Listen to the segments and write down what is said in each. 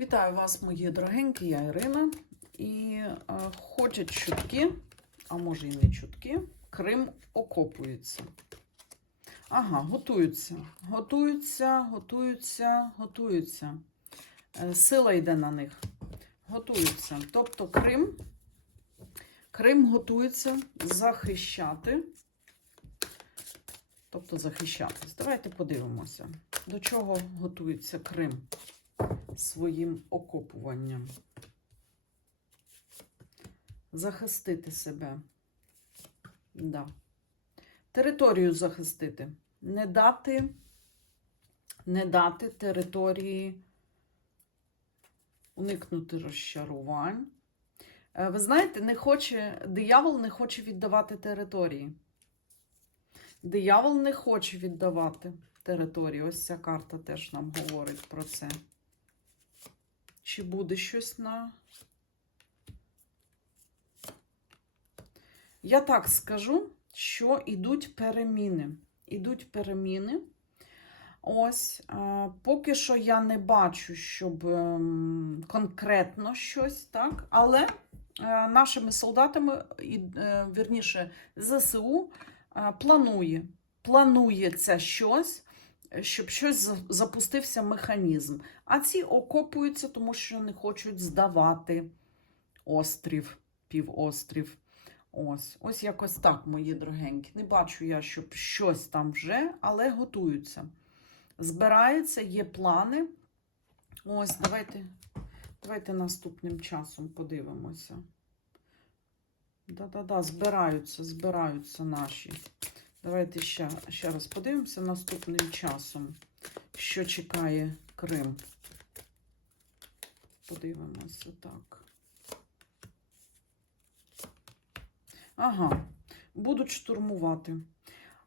Вітаю вас, мої дорогенькі, я Ірина. І е, ходять чутки, а може і не чутки, Крим окопується. Ага, готуються. Готуються, готуються, готуються. Е, сила йде на них. Готуються. Тобто Крим, Крим готується захищати. Тобто захищатись. Давайте подивимося, до чого готується Крим своїм окопуванням. Захистити себе. Да. Територію захистити. Не дати, не дати території уникнути розчарувань. Е, Ви знаєте, не хоче, диявол не хоче віддавати території. Диявол не хоче віддавати території. Ось ця карта теж нам говорить про це. Чи буде щось на. Я так скажу, що йдуть переміни. Ідуть переміни. Ось, поки що я не бачу, щоб ем, конкретно щось, так, але е, нашими солдатами, е, вірніше, ЗСУ е, планує, планується щось, щоб щось запустився механізм. А ці окопуються, тому що не хочуть здавати острів, півострів. Ось, ось якось так, мої дорогенькі. Не бачу я, щоб щось там вже, але готуються. Збираються, є плани. Ось, давайте, давайте наступним часом подивимося. Да-да-да, збираються, збираються наші. Давайте ще, ще раз подивимося наступним часом, що чекає Крим. Подивимося так. Ага, будуть штурмувати.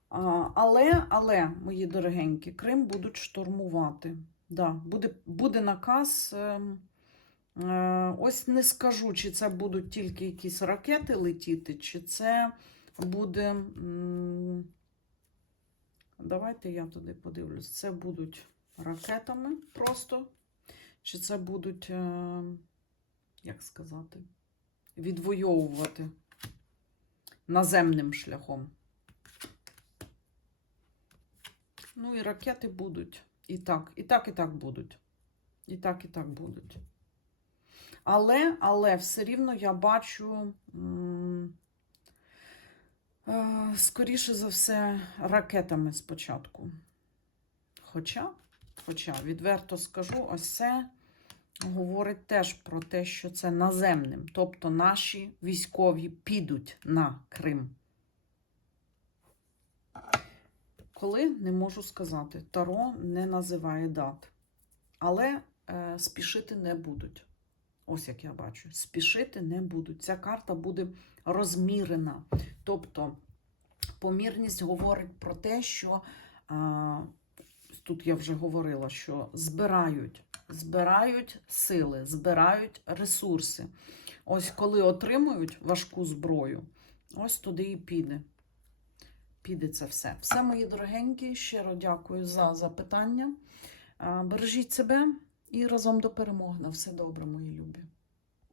А, але, але, мої дорогенькі, Крим будуть штурмувати. Да, буде, буде наказ. Е, е, ось не скажу, чи це будуть тільки якісь ракети летіти, чи це буде. м, Давайте я туди подивлюсь. Це будуть ракетами просто. Чи це будуть, е, як сказати, відвоювати наземним шляхом. Ну і ракети будуть. І так, і так, і так будуть. І так, і так будуть. Але, але все рівно я бачу, скоріше за все, ракетами спочатку. Хоча, хоча, відверто скажу, ось це говорить теж про те, що це наземним. Тобто наші військові підуть на Крим. Коли не можу сказати, Таро не називає дат. Але е, спішити не будуть. Ось як я бачу, спішити не будуть. Ця карта буде розмірена. Тобто, помірність говорить про те, що а, тут я вже говорила, що збирають, збирають сили, збирають ресурси. Ось коли отримують важку зброю, ось туди і піде. Піде це все. Все, мої дорогенькі, щиро дякую за запитання. Бережіть себе і разом до перемоги. На все добре, мої любі.